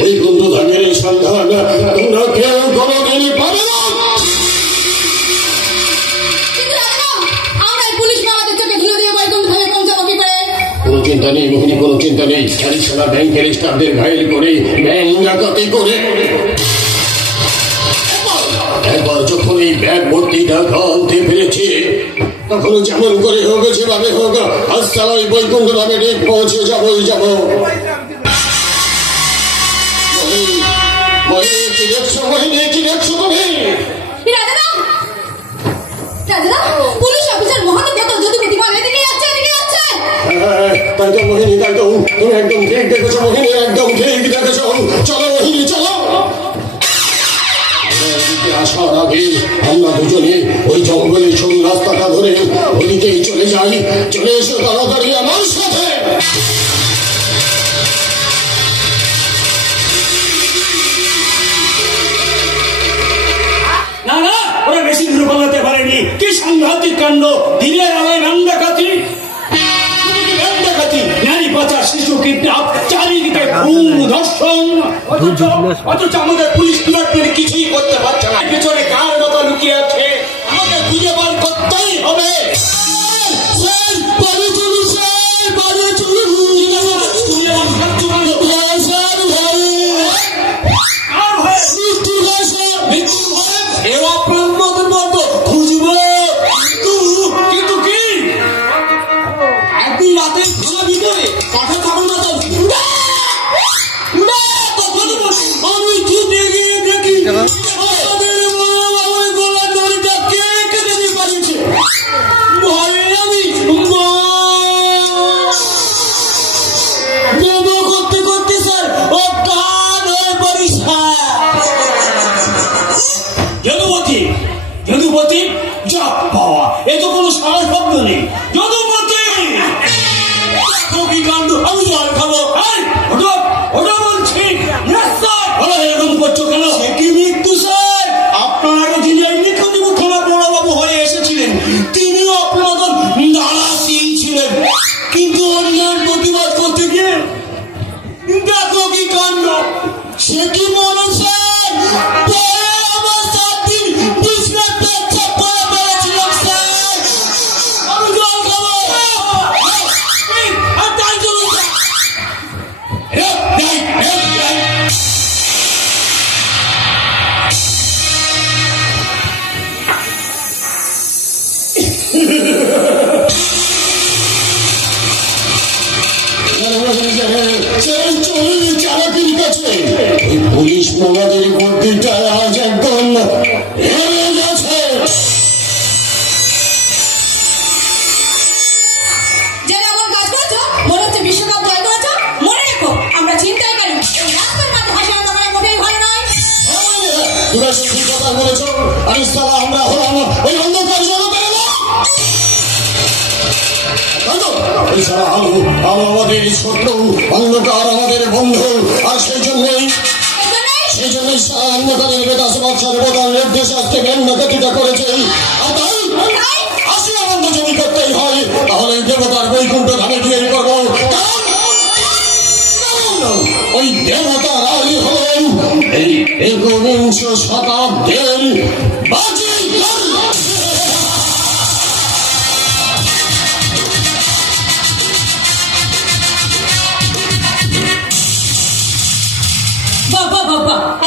বৈকুণ্ঠ ধামের সন্ধান তোমরা কেউ কোনোদিনই পাবে না। কোনো চিন্তা নেই মোহিনী, কোনো চিন্তা নেই। সারা ব্যাংকের স্টাফদের ঘায়েল করে ব্যাংক ডাকাতি করে একবার যখন এই ব্যাগ ভর্তি টাকা আনতে পেরেছি তখন যেমন করে হোক যেভাবে হোক আজ তারা ওই বৈকুণ্ঠ ধামে পৌঁছে যাবোই যাব। কি দেখছো মোহিনী, কি দেখছো তুমি? তাই তো মোহিনী, তাই তো তুমি একদম ঠিক দেখেছো মোহিনী, একদম ঠিক দেখেছো। চলো মোহিনী চলো। আসার আগে আমরা দুজনে ওই জঙ্গলের সব রাস্তাটা ধরে ওদিকেই চলে যাই। চলে এসো তাড়াতাড়ি আমার সাথে। না না, ওরা বেশি দূর পালাতে পারেনি। কি সাংঘাতিক কাণ্ড! দিনের আলোয় নাম ডাকাতি, নারী পাচার, শিশু কিডন্যাপ, চারিদিকে খুন ধর্ষণ। অথচ আমাদের পুলিশ ডিপার্টমেন্ট কিছুই করতে পারছে না। পেছনে কার কথা লুকিয়ে আছে আমাকে খুঁজে বার করতেই হবে। যদুপতি যা পাওয়া, এ তো কোনো সারা শব্দ নেই। যদুপতি কি কাণ্ড! আমি জল খাবো। ওটা বলছি এরকম করছো কেন? কি মৃত্যু স্যার? আপনারা যিনি নিখোঁজ মুখ্যমন্ত্রী হয়ে এসেছিলেন তিনিও আপনাদের দাঁড়া সিং ছিলেন, কিন্তু অন্যান্য প্রতিবাদ করতে গিয়ে দেখো কি কাণ্ড! সে কি মনে স্যার? আমার 7 দিন বিছনায় পেচ্ছাপ করে পড়েছিলাম স্যার। আমি জল খাবো। তাই চলুন পুলিশ মোবাদের গতিটা আজ একদম হেরে গেছে। যারা আমার কাজ করছো মনে হচ্ছে বিশ্বকাপ জয় করেছো। মনে রেখো আমরা চিন্তাই করি রাস্তার মাঝে হাসি আন্দোলন মোটেই ভালো নয়। ঠিক কথা বলেছো। আজ তারা আমরা হলাম ওই অন্ধকার জগতের এছাড়া আলো আমাদের শত্রু, অন্ধকার আমাদের বন্ধু। আর সেই জন্যই অন্ধকারের বেদাসবাদ সর্বদার নির্দেশ আজকে জ্ঞানগতিটা করেছে। আর তাই আসলে আনন্দ যদি করতেই হয় তাহলে দেবতার বৈকুণ্ঠ ধামে গিয়েই করবো। ওই দেবতারাই হলেন এই ১৯ শতাব্দীর বাজিগার।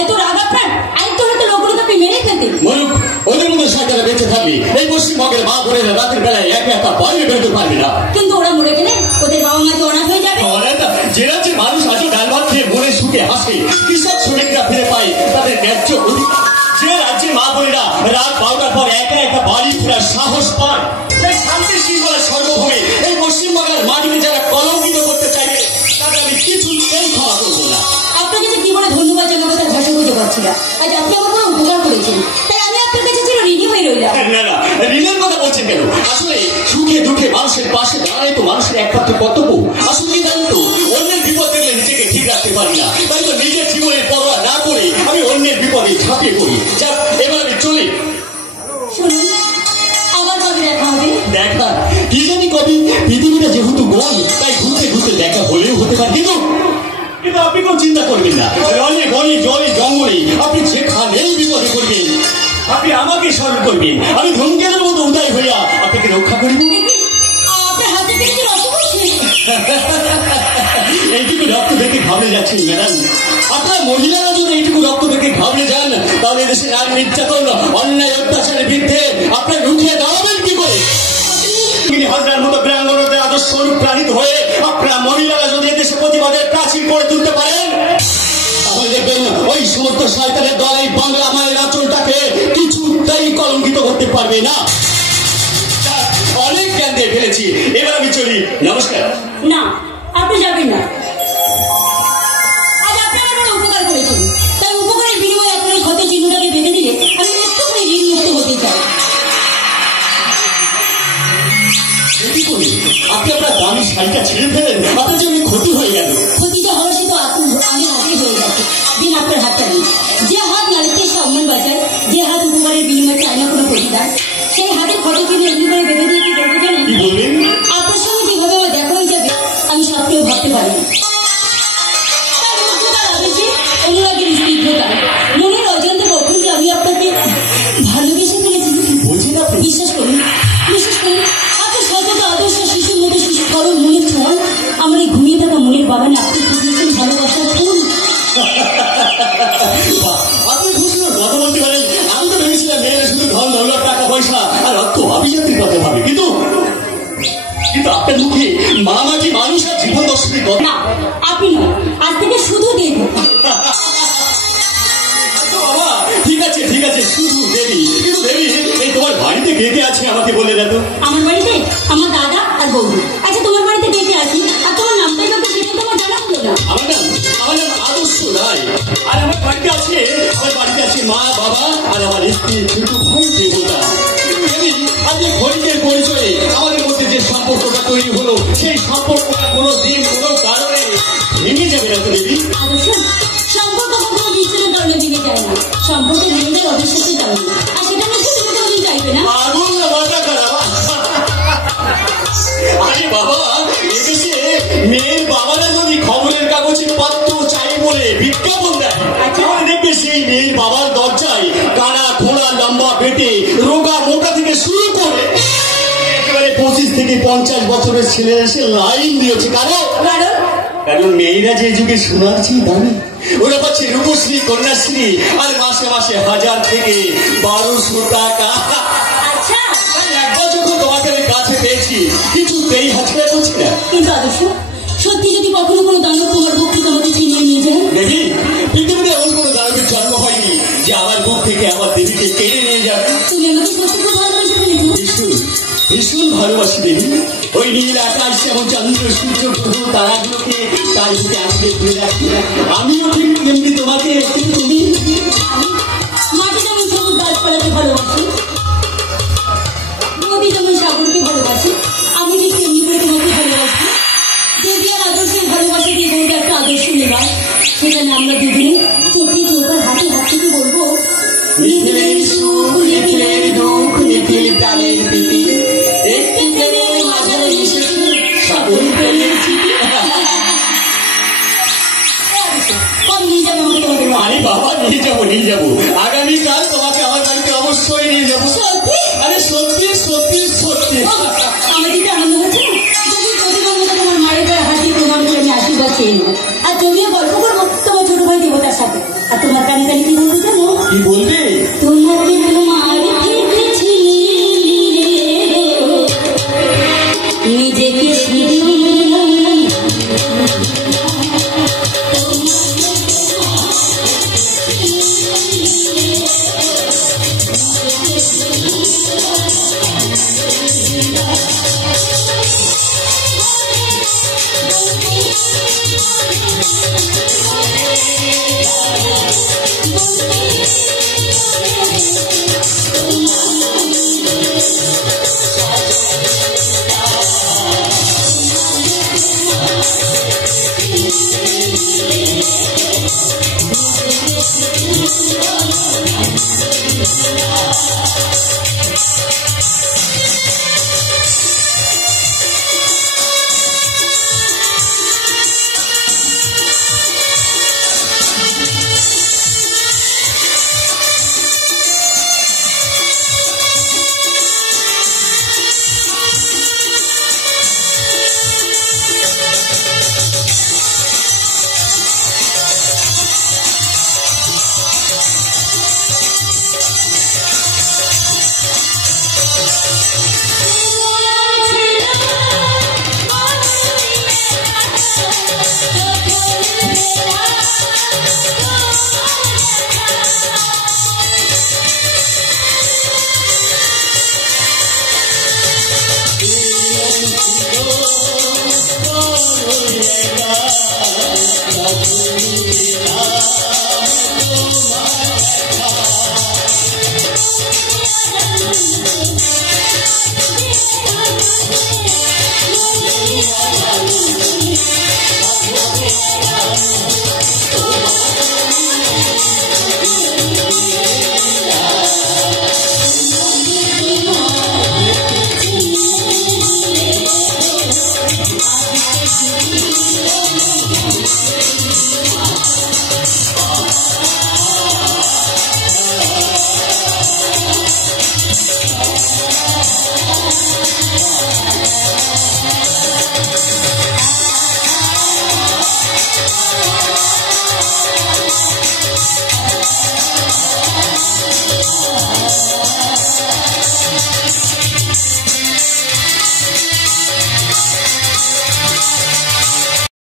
এত রাগ আপনার? আরেকটু হয়তো লোকগুলো আপনি মেরে ফেলতেন। ওদের মধ্যে সরকারে বেঁচে থাকবি এই পশ্চিমবঙ্গের মা করে রাতের বেলায় একা একা বাইরে বেরোতে পারবি না। কিন্তু ওরা মরে গেলে ওদের বাবা মা তো অনাথ হয়ে যাবে। যে রাজ্যে মানুষ আজও ডাল ভাত খেয়ে মনে সুখে হাসে, কৃষক শ্রমিকরা ফিরে পায় তাদের ন্যায্য অধিকার, যে রাজ্যে মা বোনেরা রাত 12টার পর একা একা বাড়ি ফেরার সাহস পায়, সেই শান্তি শৃঙ্খলা সর্বভূমি এই পশ্চিমবঙ্গের মাটিতে যারা কলঙ্কিত করতে চাইবে তাদের আমি কিছুতেই ক্ষমা করবো না। আপনাকে যে কি বলে ধন্যবাদ জানাবো তার ভাষা খুঁজে পাচ্ছি না। আজ আপনি আমার কোনো উপকার করেছেন, তাই আমি আপনার কাছে ছিল ঋণী হয়ে রইলাম। না না, ঋণের কথা বলছেন কেন? আসলে সুখে দুঃখে মানুষের পাশে দাঁড়ায় তো মানুষের একমাত্র কর্তব্য। আসলে কি জানেন তো, অন্যের বিপদ দেখলে নিজেকে ঠিক রাখতে পারি না, তাই তো নিজের জীবনের পরোয়া না করে আমি অন্যের বিপদে ঝাঁপিয়ে পড়ি। যাক, এবার আমি চলি। শুনুন, আবার কবে দেখা হবে? দেখা কি জানি কবি, কোনো চিন্তা করবেন না। রনে বনে জলে জঙ্গলে আপনি যেখানেই বিপদে করবেন, আপনি আমাকে স্মরণ করবেন, আমি ধূমকেতুর মতো উদয় হইয়া আপনাকে রক্ষা করিব। আপনার হাতে থেকে কি রক্ত পড়ছে? এইটুকু রক্ত দেখে ঘাবড়ে যাচ্ছেন ম্যাডাম? আপনার মহিলারা যদি এইটুকু রক্ত দেখে ঘাবড়ে যান, তাহলে দেশে নারী নির্যাতন অন্যায় অত্যাচারের বিরুদ্ধে আপনার রুখিয়ে দাঁড়াবেন কি করে? তিনি হাজার মতো প্রাঙ্গণদের আদর্শ অনুপ্রাণিত হয়ে আপনার মহিলারা যদি এদেশে প্রতিবাদের প্রাচীর করে তুলতে পারেন, তাহলে দেখবেন ওই সমস্ত শয়তানের দল এই বাংলা মায়ের আচরণটাকে কিছুতেই কলঙ্কিত করতে পারবে না। অনেক জ্ঞান দিয়ে ফেলেছি, এবার আমি চলি। নমস্কার। না, আপনি যাবেন না। আজ আপনার আমার উপকার করেছেন, তাই উপকারের বিনিময়ে আপনার ক্ষত চিহ্নটাকে বেঁধে দিলে আমি মুক্ত করে ঋণ মুক্ত হতে চাই। আপনি আপনার দামি শাড়িটা ছেড়ে ফেলেন, আপনার জন্য ক্ষতি হয়ে গেল। ক্ষতি যে হওয়া সে তো আমি হাতেই হয়ে গেছে, দিন আপনার হাতটা নেই। যে হাত নারীকে সম্মান বাঁচায়, যে হাত উপকারের বিনিময়ে চায় না কোনো প্রতিদান, সেই হাতের ক্ষত চিহ্ন এমনি করে বেঁধে দিয়ে কি করবো জানেন? কি বলবেন? আপনার সঙ্গে যেভাবে আমার দেখা হয়ে যাবে আমি সবকেও ভাবতে পারি। তার মুগ্ধতার আবেশে, অনুরাগের স্নিগ্ধতা, মনের অজান্তে কখন যে আমি আপনাকে ভালোবেসে ফেলেছি। বলছেন আপনি? বিশ্বাস করুন, বিশ্বাস করুন, আপনার সততা আদর্শ শিশুর মতো শিশু করুন মনের ছোঁয়ায় আমার এই ঘুমিয়ে থাকা মনের বাগানে আপনি ফুটিয়েছেন ভালোবাসার ফুল। আপনি খুশি কথা বলতে পারেন। আমি তো ভেবেছিলাম মেয়েরা শুধু ধন দৌলত টাকা পয়সা আর অর্থ অভিযাত্রীর কথা ভাবে, কিন্তু আপনার মুখে মামাটি মানুষ আর জীবন দর্শনের কথা। না, আপনি নয়, আজ থেকে শুধু দেব। বাবা ঠিক আছে ঠিক আছে, শুধু দেবী। কিন্তু দেবী, এই তোমার বাড়িতে কে কে আছে আমাকে বলে দেন তো। আমার বাড়িতে আমার দাদা আর বৌদি। আচ্ছা, তোমার বাড়িতে কে কে আছে আর তোমার নামটাই বাকি সেটা তোমার জানা হলো না? আমার নাম আদর্শ রায়। আর আমার বাড়িতে আছে মা বাবা আর আমার স্ত্রী ছোট ভাই দেবতা। আজ এই ঘড়িকের পরিচয়ে আমাদের মধ্যে যে সম্পর্কটা তৈরি হলো, সেই সম্পর্কটা কোনো দিন কোনো কারণে ভেঙে যাবে না তো দেবী। আদর্শ সম্পর্ক কখনো বিচ্ছেদের কারণে ভেঙে যায় না, সম্পর্ক ভেঙে যায় অবিশ্বাসের কারণে। আর সেটা নিশ্চয়ই তুমি কোনোদিন চাইবে না। আগুন না মাথা খারাপ। আরে বাবা, এদেশে মেয়ের বাবারা যদি খবরের কাগজে পাত্র চাই বলে বিজ্ঞাপন দেয়, তাহলে দেখবে সেই মেয়ের বাবার দরজায় কানা খোলা লম্বা পেটে রোগা মোটা থেকে শুরু করে একেবারে 25 থেকে 50 বছরের ছেলেরা এসে লাইন দিয়েছে। কারণ মেয়েরা যে যুগে সোনার চেয়ে দামি, ওরা পাচ্ছে রূপশ্রী কন্যাশ্রী আর মাসে মাসে 1000 থেকে 1200 টাকা। আচ্ছা, একবার যখন তোমাকে আমি কাছে পেয়েছি, কিছুতেই হাতছাড়া করছি না। কিন্তু আদর্শ, সত্যি যদি কখনো কোনো দানব তোমার বুক থেকে আমাকে ছিনিয়ে নিয়ে যায়? দেবী, পৃথিবীতে এমন কোনো দানবের জন্ম হয়নি যে আমার বুক থেকে আমার দেবীকে কেড়ে নিয়ে যাবে। তুমি আমাকে সত্যি খুব ভালোবেসে ফেলেছো। ভীষণ ভালোবাসি দেবী। ওই নীল আকাশ যেমন চন্দ্র সূর্য গ্রহ তারাগুলোকে তার বুকে আঁকড়ে ধরে রাখি, আমিও ঠিক তেমনি তোমাকে। কিন্তু তুমি? মাটি যেমন সবুজ গাছপালাকে ভালোবাসি, নদী যেমন সাগরকে ভালোবাসি, আমি ঠিক তেমনি করে তোমাকে ভালোবাসি। দেবী আর আদর্শের ভালোবাসা দিয়ে বলবো একটা আদর্শ নেবার, সেখানে আমরা দুজনে চোখে চোখ আর হাতে হাত থেকে বলবো নিখিলের সুখ, নিখিলের দুঃখ, নিখিল প্রাণের প্রীতি, একটি প্রেমের মাঝারে মিশেছি সকল প্রেমের স্মৃতি। কবে নিয়ে যাবে আমাকে তোমাদের বাড়ি? আরে বাবা, নিয়ে যাবো আগামীকাল তোমাকে আমার বাড়িতে অবশ্যই নিয়ে যাবো। সত্যি? আরে সত্যি সত্যি সত্যি। আমার দিতে আনন্দ হচ্ছে না? যদি প্রতিবার মতো তোমার মায়ের গায়ে হাত দিয়ে প্রমাণ করে আমি আশীর্বাদ চেয়ে নেবো, আর জমিয়ে গল্প করবো তোমার ছোট ভাই দেবতার সাথে। আর তোমার কানে কানে কি বলতে জানো? কি বলবে? তোমাকে তোমার দেখেছি নিজেকে তোমার